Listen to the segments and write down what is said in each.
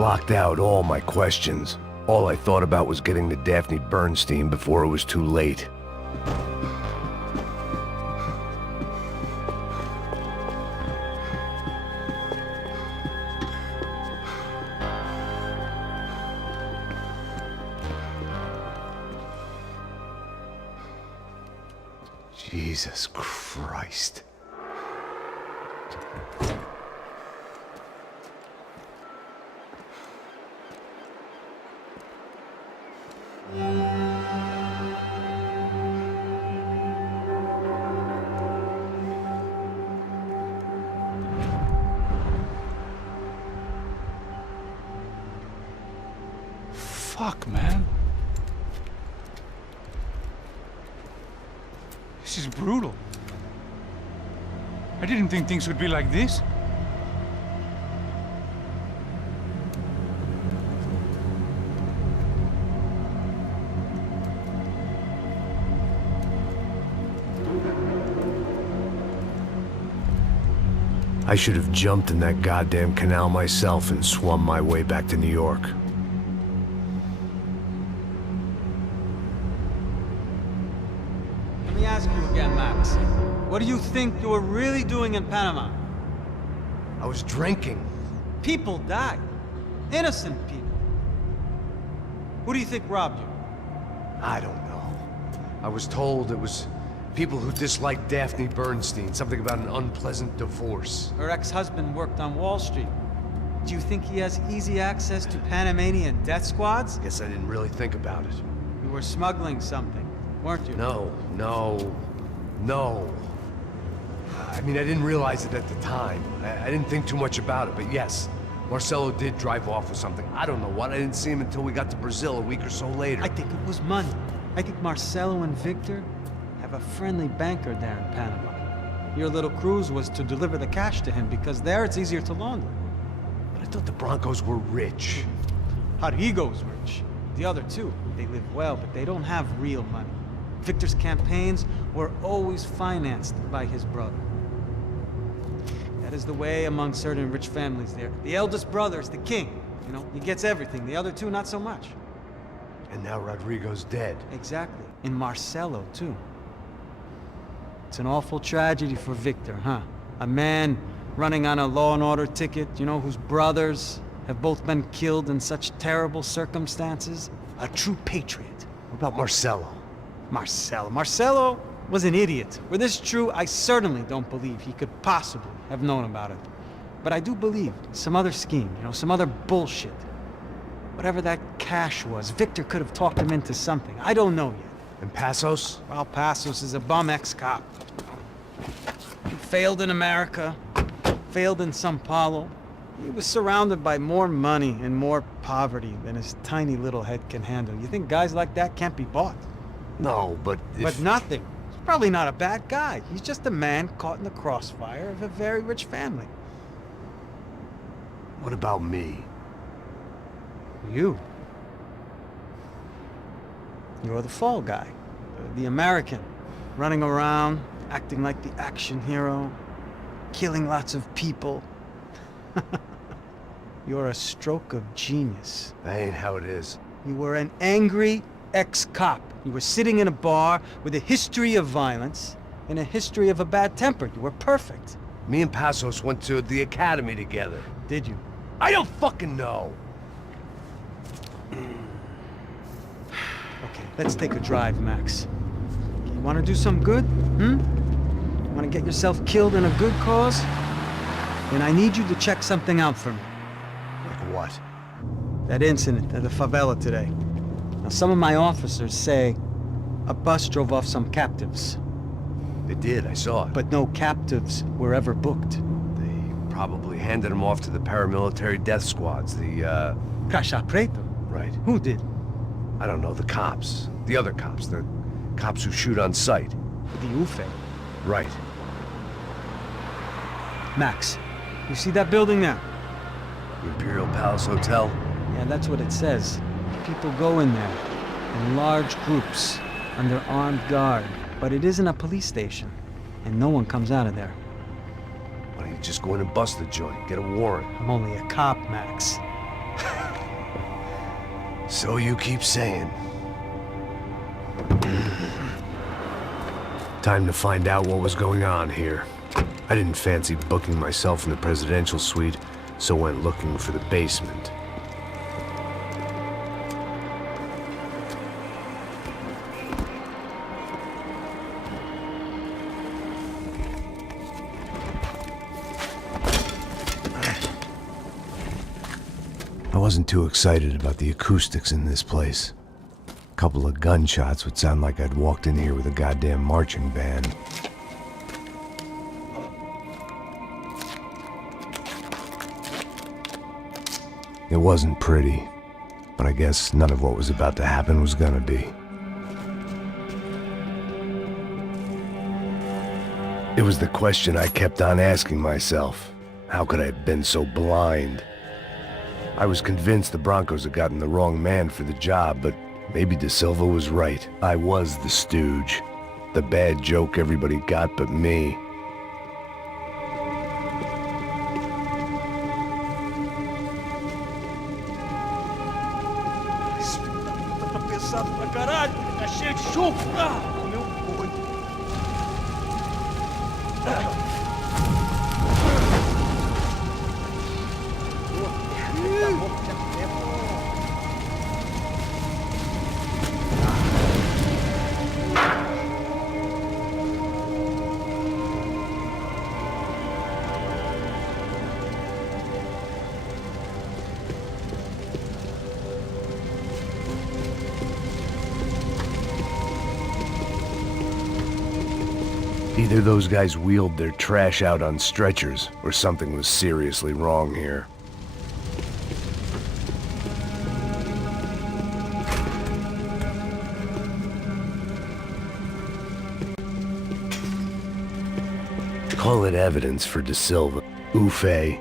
blocked out all my questions. All I thought about was getting to Daphne Bernstein before it was too late. Jesus Christ. Fuck, man. This is brutal. I didn't think things would be like this. I should have jumped in that goddamn canal myself and swum my way back to New York. Let me ask you again, Max. What do you think you were really doing in Panama? I was drinking. People died. Innocent people. Who do you think robbed you? I don't know. I was told it was people who disliked Daphne Bernstein, something about an unpleasant divorce. Her ex-husband worked on Wall Street. Do you think he has easy access to Panamanian death squads? Guess I didn't really think about it. You were smuggling something, weren't you? No. I mean, I didn't realize it at the time. I didn't think too much about it, but yes, Marcelo did drive off with something. I don't know what. I didn't see him until we got to Brazil a week or so later. I think it was money. I think Marcelo and Victor have a friendly banker there in Panama. Your little cruise was to deliver the cash to him because there it's easier to launder. But I thought the Broncos were rich. Rodrigo's rich. The other two, they live well, but they don't have real money. Victor's campaigns were always financed by his brother. That is the way among certain rich families there. The eldest brother is the king. You know, he gets everything. The other two, not so much. And now Rodrigo's dead. Exactly. And Marcelo, too. It's an awful tragedy for Victor, huh? A man running on a law and order ticket, you know, whose brothers have both been killed in such terrible circumstances. A true patriot. What about Marcelo? Marcelo was an idiot. Were this true, I certainly don't believe he could possibly have known about it. But I do believe some other scheme, you know, some other bullshit. Whatever that cash was, Victor could have talked him into something. I don't know yet. And Passos? Well, Passos is a bum ex-cop. He failed in America, failed in Sao Paulo. He was surrounded by more money and more poverty than his tiny little head can handle. You think guys like that can't be bought? No, but But nothing. He's probably not a bad guy. He's just a man caught in the crossfire of a very rich family. What about me? You. You're the fall guy. The American. Running around, acting like the action hero. Killing lots of people. You're a stroke of genius. That ain't how it is. You were an angry ex-cop. You were sitting in a bar with a history of violence and a history of a bad temper. You were perfect. Me and Passos went to the academy together. Did you? I don't fucking know. Okay, let's take a drive, Max. You want to do some good? You want to get yourself killed in a good cause? Then I need you to check something out for me. Like what? That incident at the favela today. Now, some of my officers say a bus drove off some captives. They did, I saw it. But no captives were ever booked. They probably handed them off to the paramilitary death squads, the, Caixa Preto? Right. Who did? I don't know, the cops. The other cops, the cops who shoot on sight. The UFE. Right. Max, you see that building there? The Imperial Palace Hotel? Yeah, that's what it says. People go in there, in large groups, under armed guard. But it isn't a police station, and no one comes out of there. Why don't you just go in and bust the joint, get a warrant? I'm only a cop, Max. So you keep saying. Time to find out what was going on here. I didn't fancy booking myself in the presidential suite, so went looking for the basement. I wasn't too excited about the acoustics in this place. A couple of gunshots would sound like I'd walked in here with a goddamn marching band. It wasn't pretty, but I guess none of what was about to happen was gonna be. It was the question I kept on asking myself. How could I have been so blind? I was convinced the Broncos had gotten the wrong man for the job, but maybe De Silva was right. I was the stooge. The bad joke everybody got but me. Pesado pra caralho, tá cheio de chumbo. Meu boi. Either those guys wheeled their trash out on stretchers, or something was seriously wrong here. Call it evidence for De Silva. Oof-ay.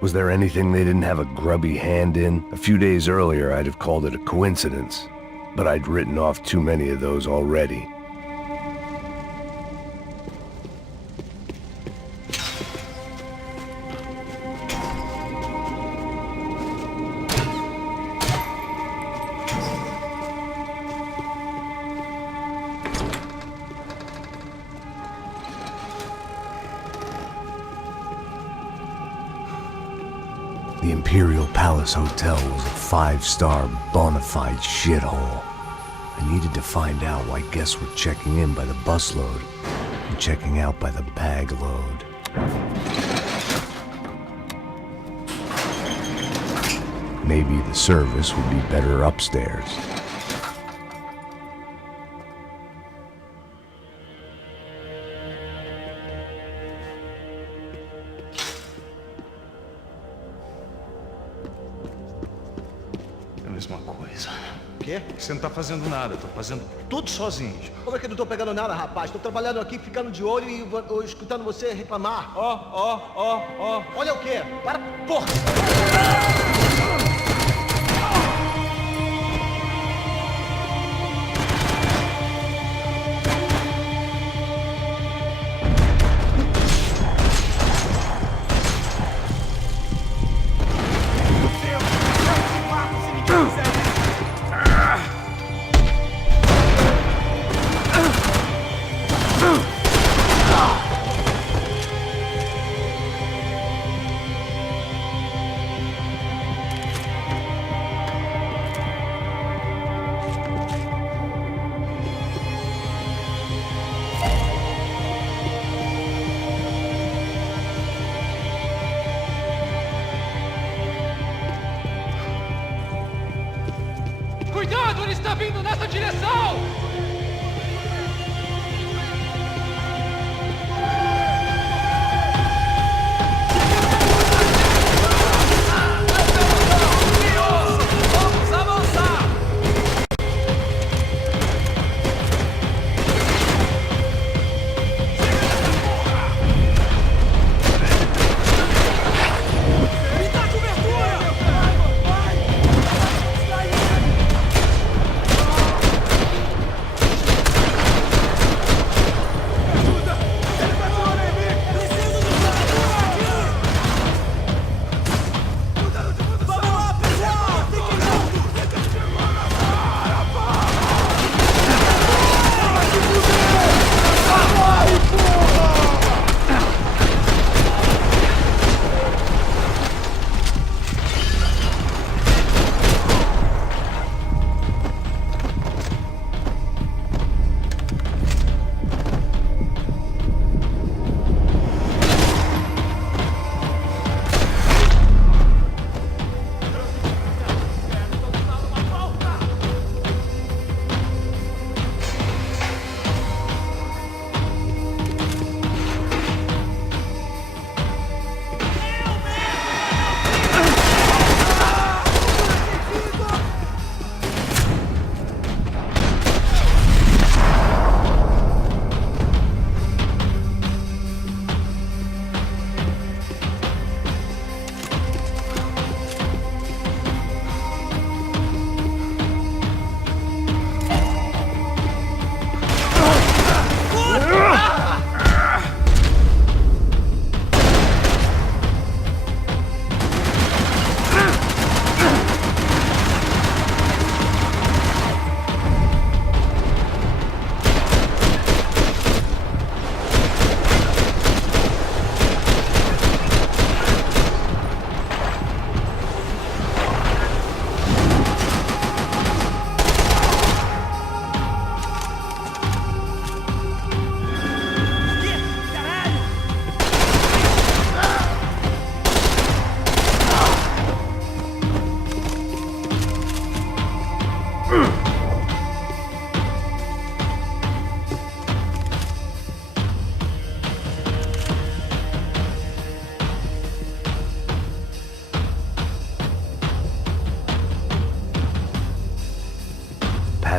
Was there anything they didn't have a grubby hand in? A few days earlier, I'd have called it a coincidence, but I'd written off too many of those already. The Imperial Palace Hotel was a five-star, bona fide shithole. I needed to find out why guests were checking in by the busload and checking out by the bag load. Maybe the service would be better upstairs. É a mesma coisa. O quê? Você não tá fazendo nada, eu tô fazendo tudo sozinho. Como é que eu não tô pegando nada, rapaz? Tô trabalhando aqui, ficando de olho e escutando você reclamar. Ó. Olha o quê? Para, porra! Cuidado, ele está vindo nessa direção! Vamos avançar! Me dá cobertura! Vai!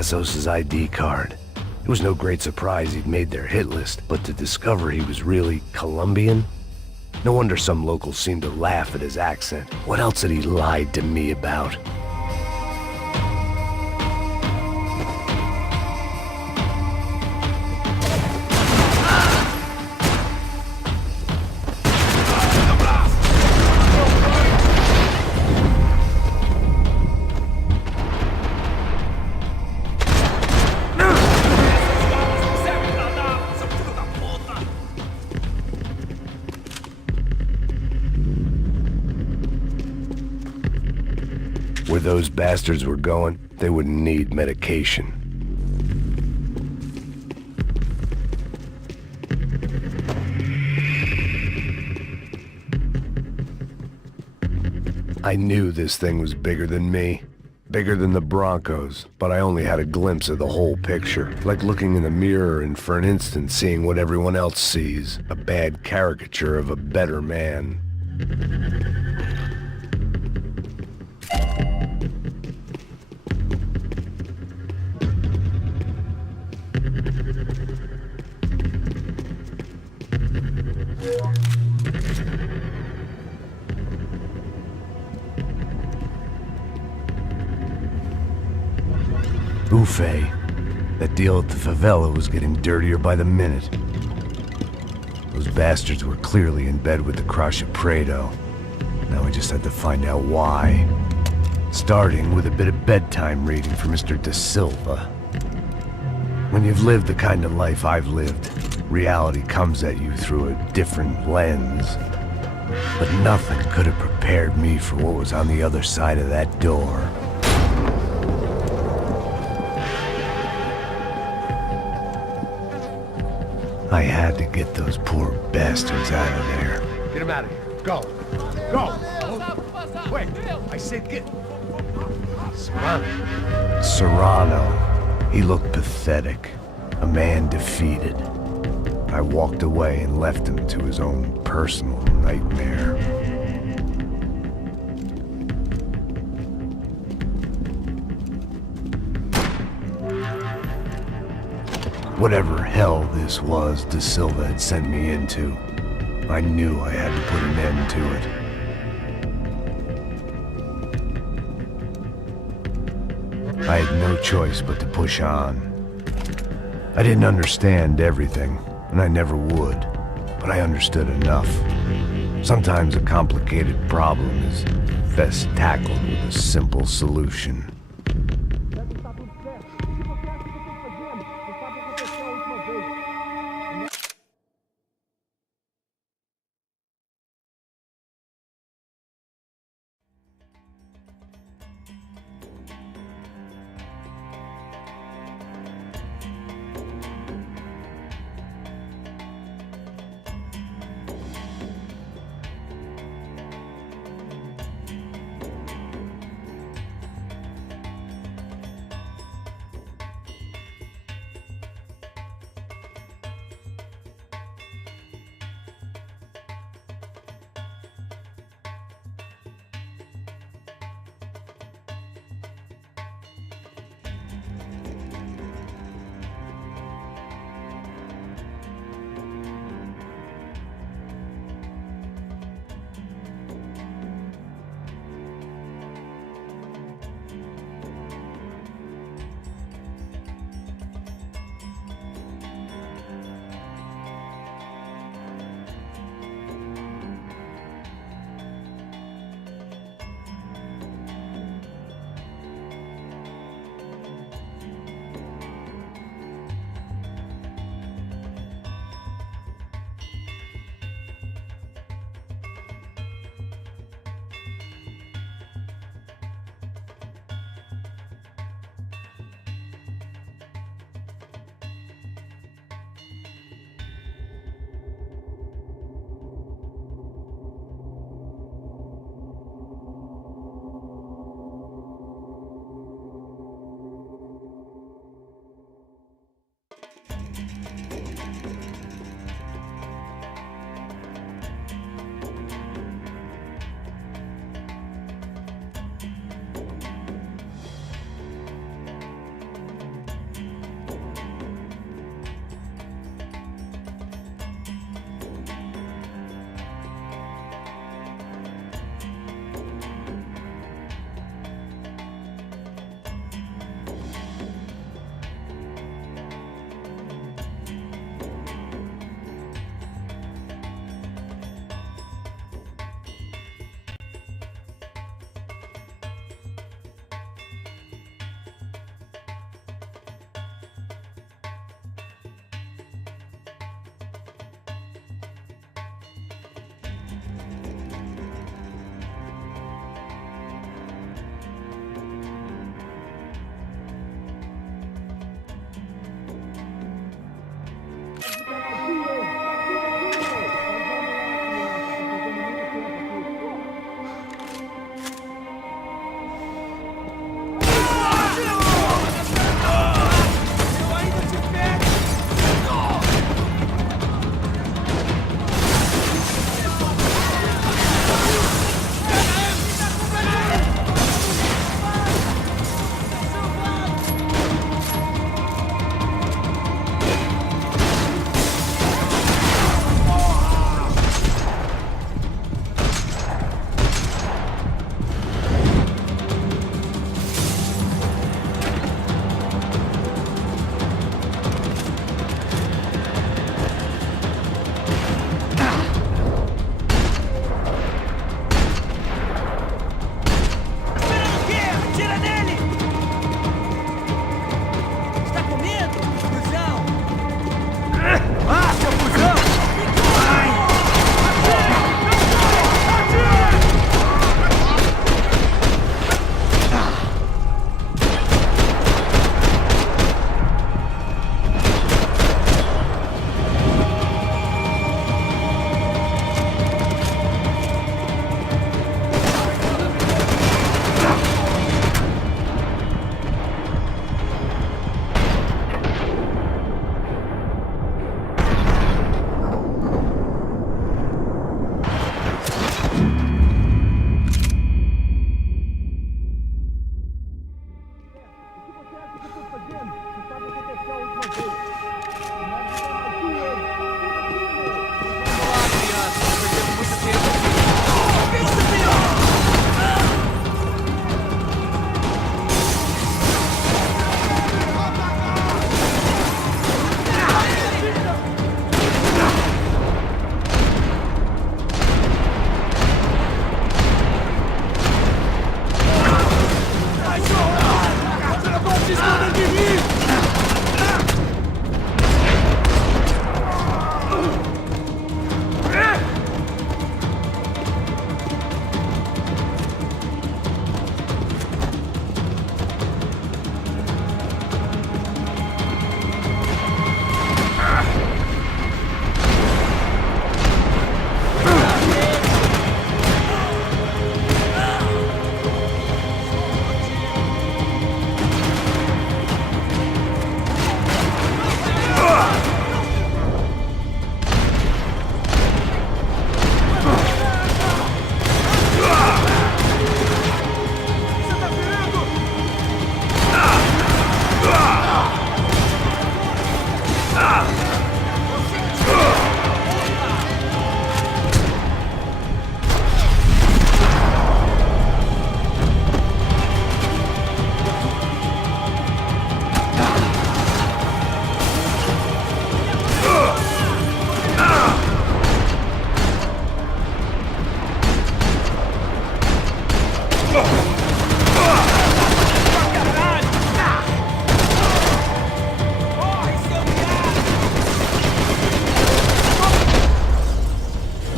Passos' ID card. It was no great surprise he'd made their hit list, but to discover he was really Colombian? No wonder some locals seemed to laugh at his accent. What else had he lied to me about? Where those bastards were going, they wouldn't need medication. I knew this thing was bigger than me, bigger than the Broncos, but I only had a glimpse of the whole picture, like looking in the mirror and for an instant seeing what everyone else sees, a bad caricature of a better man. Buffet. That deal at the favela was getting dirtier by the minute. Those bastards were clearly in bed with the Crush of Prado. Now we just had to find out why. Starting with a bit of bedtime reading for Mr. Da Silva. When you've lived the kind of life I've lived, reality comes at you through a different lens. But nothing could have prepared me for what was on the other side of that door. I had to get those poor bastards out of there. Get him out of here. Go. Go. Wait. I said get... Serrano. He looked pathetic. A man defeated. I walked away and left him to his own personal nightmare. Whatever hell this was Da Silva had sent me into, I knew I had to put an end to it. I had no choice but to push on. I didn't understand everything, and I never would, but I understood enough. Sometimes a complicated problem is best tackled with a simple solution.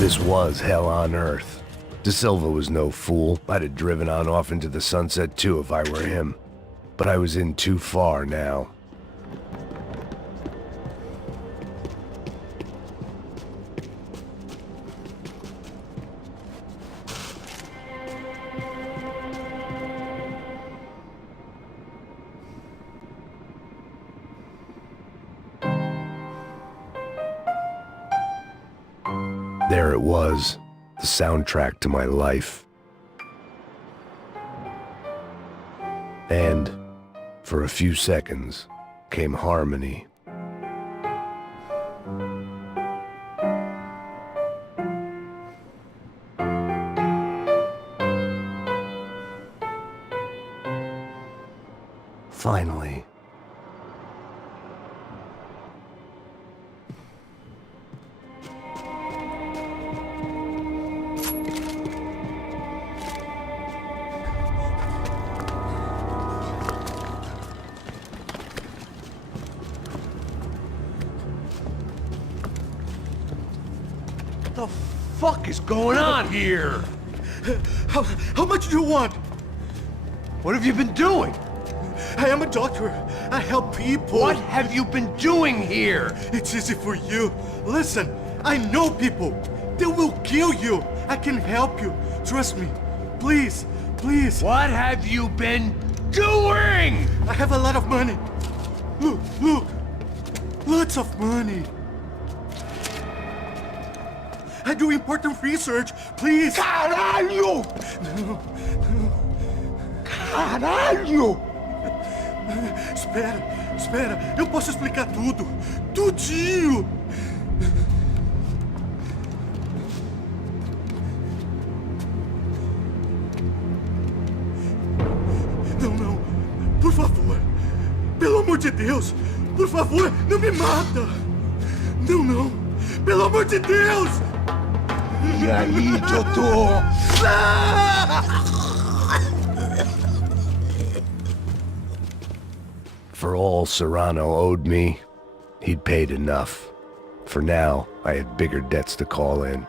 This was hell on earth. De Silva was no fool. I'd have driven on off into the sunset too if I were him. But I was in too far now. There it was, the soundtrack to my life. And, for a few seconds, came harmony. Finally. What the fuck is going on here? How much do you want? What have you been doing? I am a doctor. I help people. What have you been doing here? It's easy for you. Listen, I know people. They will kill you. I can help you. Trust me. Please, please. What have you been doing? I have a lot of money. Look, look. Lots of money. I do important research. Please. Caralho! No. Caralho! Espera. Eu posso explicar tudo. Tudinho. Não. Por favor. Pelo amor de Deus. Por favor, não me mata. Não. Pelo amor de Deus. E aí, doutor? For all Serrano owed me, he'd paid enough. For now, I had bigger debts to call in.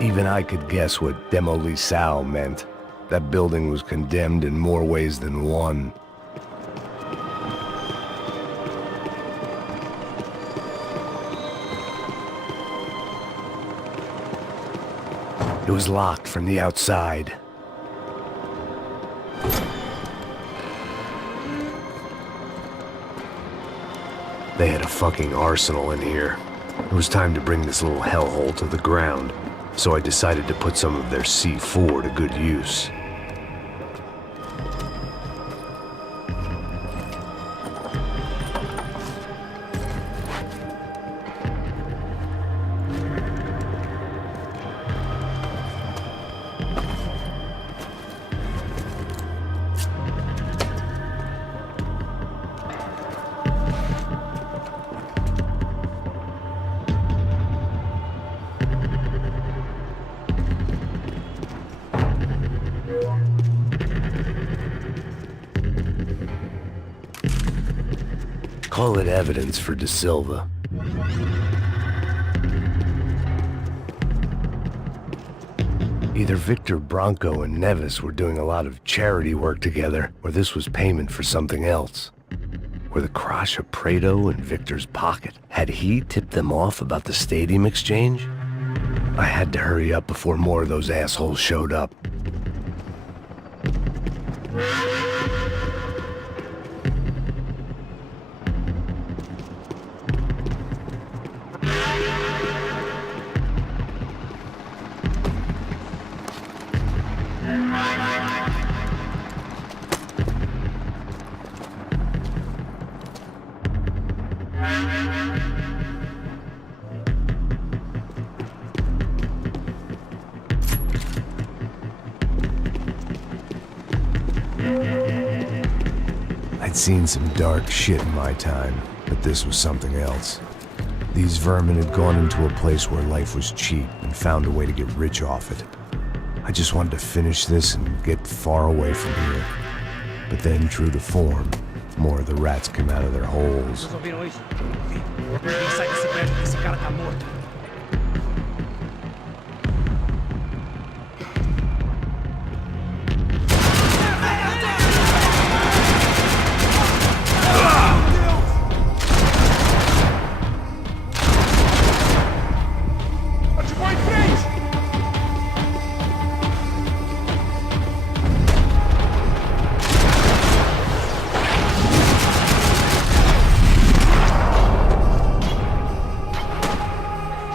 Even I could guess what demolição meant. That building was condemned in more ways than one. It was locked from the outside. They had a fucking arsenal in here. It was time to bring this little hellhole to the ground, so I decided to put some of their C4 to good use. Call it evidence for De Silva. Either Victor Branco and Neves were doing a lot of charity work together, or this was payment for something else. Were the Crasha Prado in Victor's pocket? Had he tipped them off about the stadium exchange? I had to hurry up before more of those assholes showed up. I'd seen some dark shit in my time, but this was something else. These vermin had gone into a place where life was cheap and found a way to get rich off it. I just wanted to finish this and get far away from here. But then, true to form, more of the rats came out of their holes. Vocês ouviram isso? Ninguém sai desse prédio que esse cara tá morto.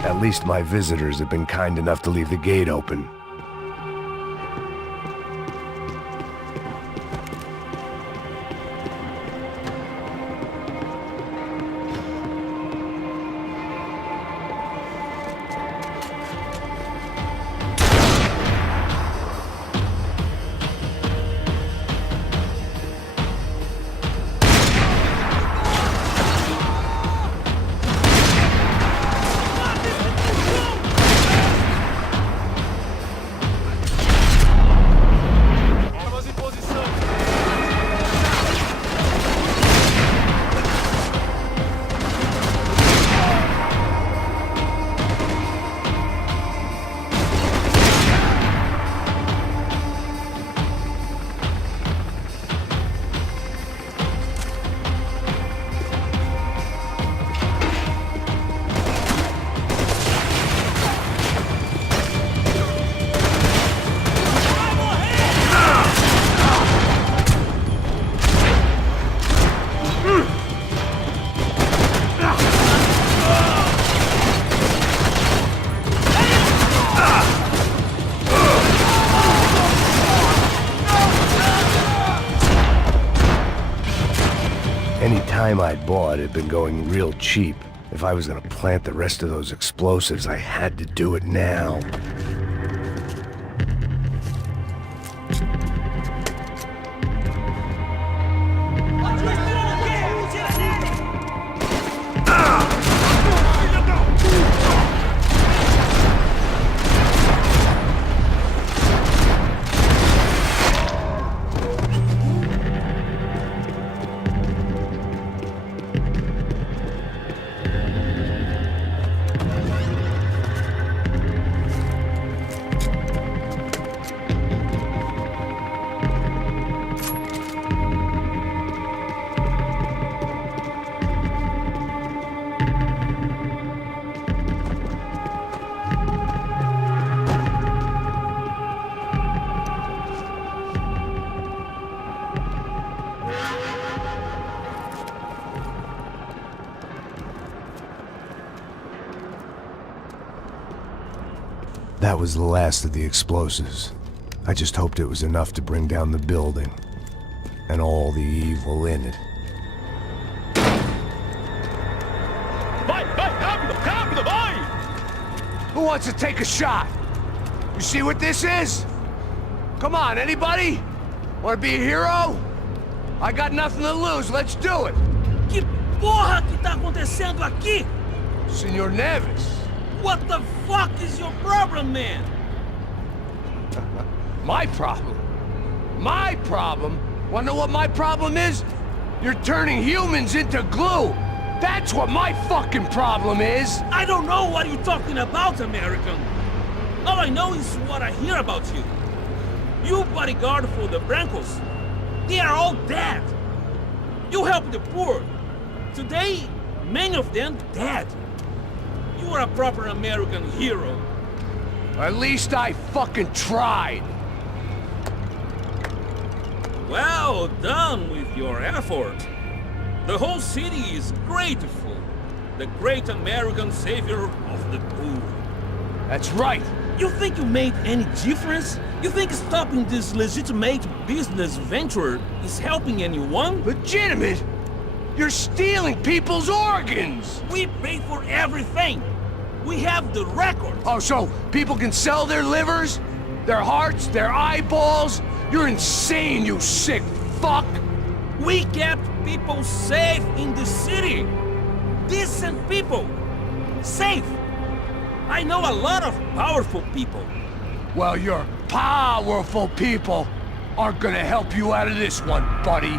At least my visitors have been kind enough to leave the gate open. Any time I'd bought had been going real cheap. If I was gonna plant the rest of those explosives, I had to do it now. That was the last of the explosives. I just hoped it was enough to bring down the building and all the evil in it. Vai, rápido, rápido, vai! Who wants to take a shot? You see what this is? Come on, anybody? Want to be a hero? I got nothing to lose, let's do it! Que porra que tá acontecendo aqui? Senor Neves. What the fuck is your problem, man? My problem? My problem? Wanna know what my problem is? You're turning humans into glue! That's what my fucking problem is! I don't know what you're talking about, American. All I know is what I hear about you. You bodyguard for the Brancos. They are all dead. You help the poor. Today, many of them dead. You are a proper American hero. At least I fucking tried! Well done with your effort. The whole city is grateful. The great American savior of the poor. That's right! You think you made any difference? You think stopping this legitimate business venture is helping anyone? Legitimate? You're stealing people's organs! We pay for everything. We have the record. Oh, so people can sell their livers? Their hearts? Their eyeballs? You're insane, you sick fuck! We kept people safe in the city. Decent people. Safe. I know a lot of powerful people. Well, you're powerful people. aren't gonna help you out of this one, buddy.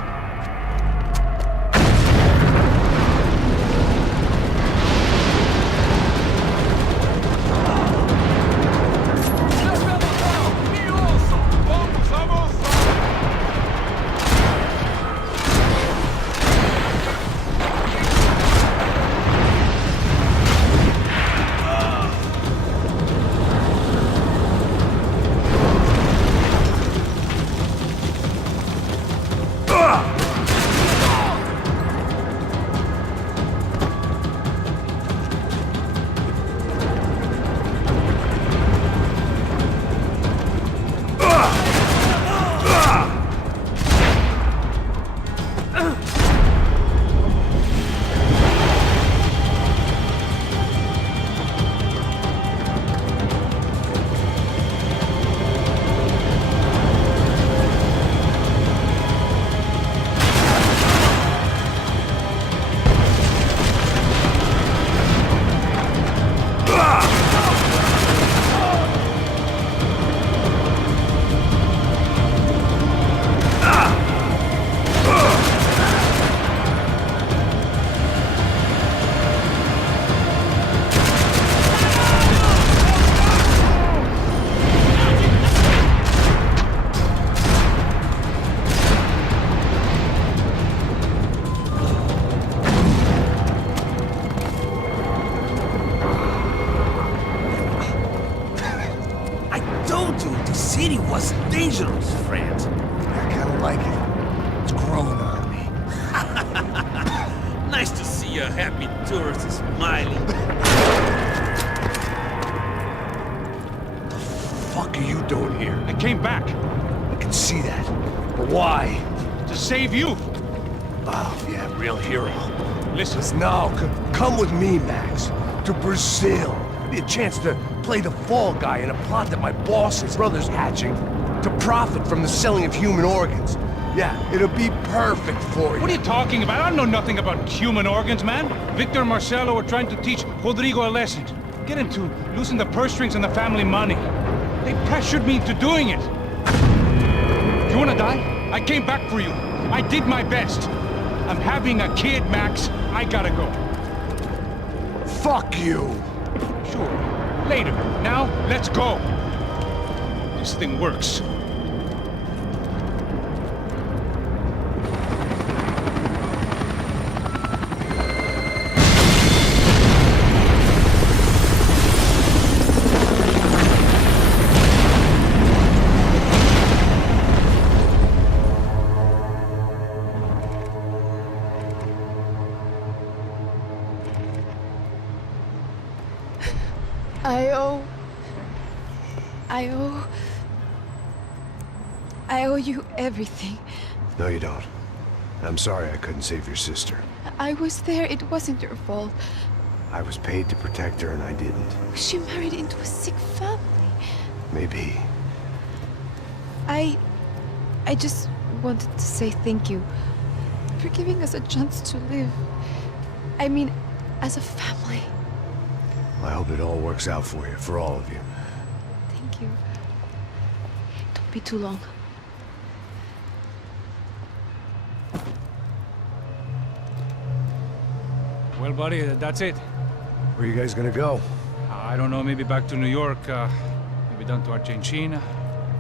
city was dangerous, friend. I kinda like it. It's growing on me. Nice to see a happy tourist smiling. What the fuck are you doing here? I came back I can see that. But why? to save you. Oh, yeah, real hero. Listen, No, come with me, Max. To Brazil. Be a chance to play the fall guy in a plot that my boss's brother's hatching to profit from the selling of human organs. Yeah, it'll be perfect for you. what are you talking about? I know nothing about human organs, man. Victor and Marcelo were trying to teach Rodrigo a lesson. Get him to loosen the purse strings and the family money. They pressured me into doing it. You wanna die? I came back for you. I did my best. I'm having a kid, Max. I gotta go. Fuck you! Sure. Later. Now, let's go. This thing works. I owe you everything. No, you don't. I'm sorry I couldn't save your sister. I was there, it wasn't your fault. I was paid to protect her and I didn't. She married into a sick family. Maybe. I just wanted to say thank you for giving us a chance to live. I mean, as a family. I hope it all works out for you, for all of you. Thank you. Don't be too long. Well, buddy, that's it. Where are you guys gonna go? I don't know, maybe back to New York, maybe down to Argentina.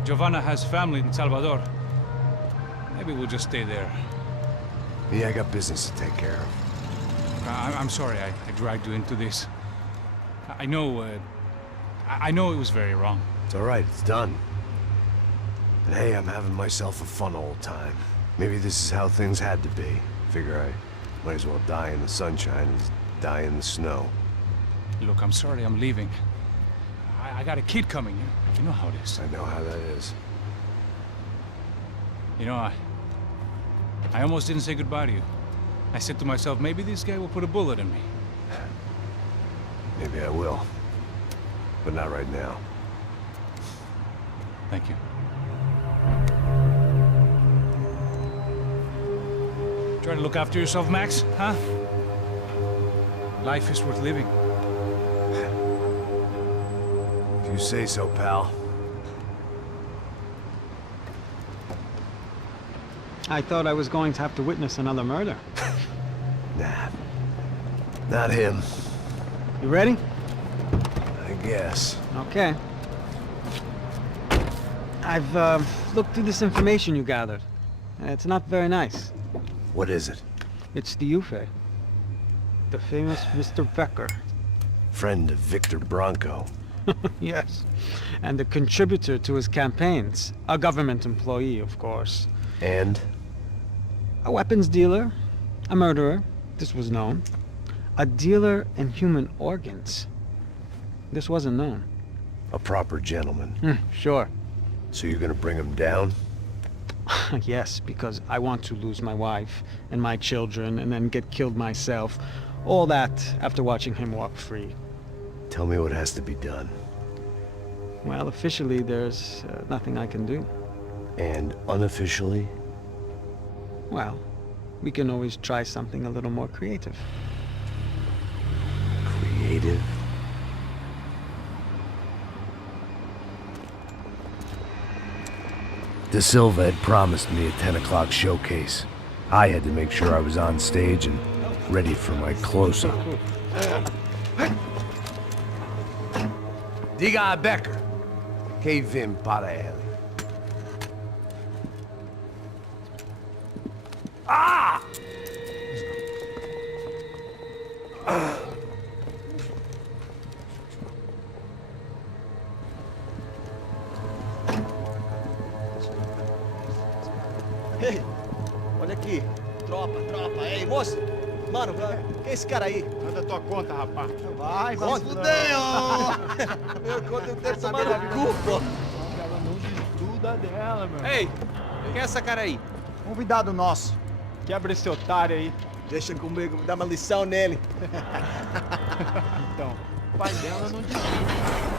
Giovanna has family in Salvador. Maybe we'll just stay there. Yeah, I got business to take care of. I'm sorry I dragged you into this. I know it was very wrong. It's alright, it's done. And hey, I'm having myself a fun old time. Maybe this is how things had to be. Figure I might as well die in the sunshine as die in the snow. Look, I'm sorry I'm leaving. I got a kid coming, you know how it is. I know how that is. You know, I almost didn't say goodbye to you. I said to myself, maybe this guy will put a bullet in me. Maybe I will. But not right now. Thank you. Try to look after yourself, Max, huh? Life is worth living. If you say so, pal. I thought I was going to have to witness another murder. Nah. Not him, You ready? I guess. Okay. I've looked through this information you gathered. It's not very nice. What is it? It's the Yuffie. The famous Mr. Becker. Friend of Victor Bronco. Yes. And a contributor to his campaigns. A government employee, of course. And? A weapons dealer. A murderer. This was known. A dealer in human organs. This wasn't known. A proper gentleman. Sure. So you're gonna bring him down? Yes, because I want to lose my wife and my children and then get killed myself. All that after watching him walk free. Tell me what has to be done. Well, officially, there's nothing I can do. And unofficially? Well, we can always try something a little more creative. Creative? De Silva had promised me a 10 o'clock showcase. I had to make sure I was on stage and ready for my close-up. Diga a Becker. Que vim para ele. Ah! Ei, olha aqui. Tropa. Ei, moço. Mano, quem é esse cara aí? Manda tua conta, rapaz. Vai se fuder, ó. Meu conta eu quero tomar no cu, pô. Ela não desgruda dela, meu. Ei, quem é essa cara aí? Convidado nosso. Quebra esse otário aí. Deixa comigo, dá uma lição nele. Então, o pai dela não desgruda.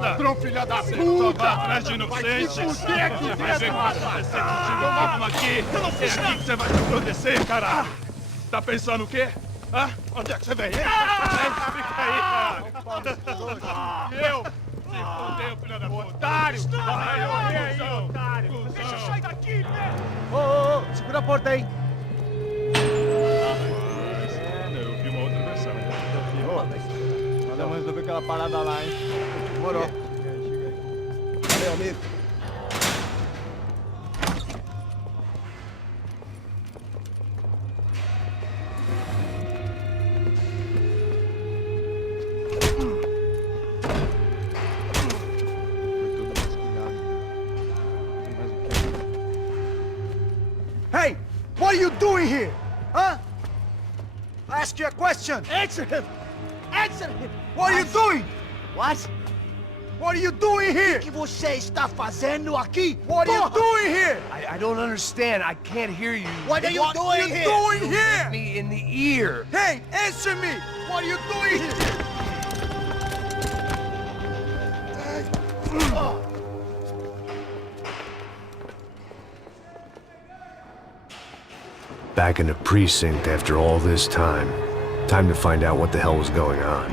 Ladrão, filha da puta! Vai atrás de inocente! Por que aqui dentro, rapaz? Vamos aqui! Eu não fiz aqui que você vai se proteger, caralho! Tá pensando o quê? Hã? Onde é que você vem? Fica aí, cara! Eu? Se fodeu, filha da puta! Otário! Vai, aí, otário! Deixa eu sair daqui, né? Ô, segura a porta aí. Eu vi uma outra versão. Vamos resolver aquela parada lá, hein? Demorou. Valeu, amigo. Hey, what are you doing here? Huh? I ask you a question. Answer him! Answer him! What are you doing? What? What are you doing here? O que você está fazendo aqui? What are you doing here? I don't understand. I can't hear you. What are you What are doing you here? doing here? Me in the ear. Hey, answer me! What are you doing here? Back in the precinct after all this time. Time to find out what the hell was going on.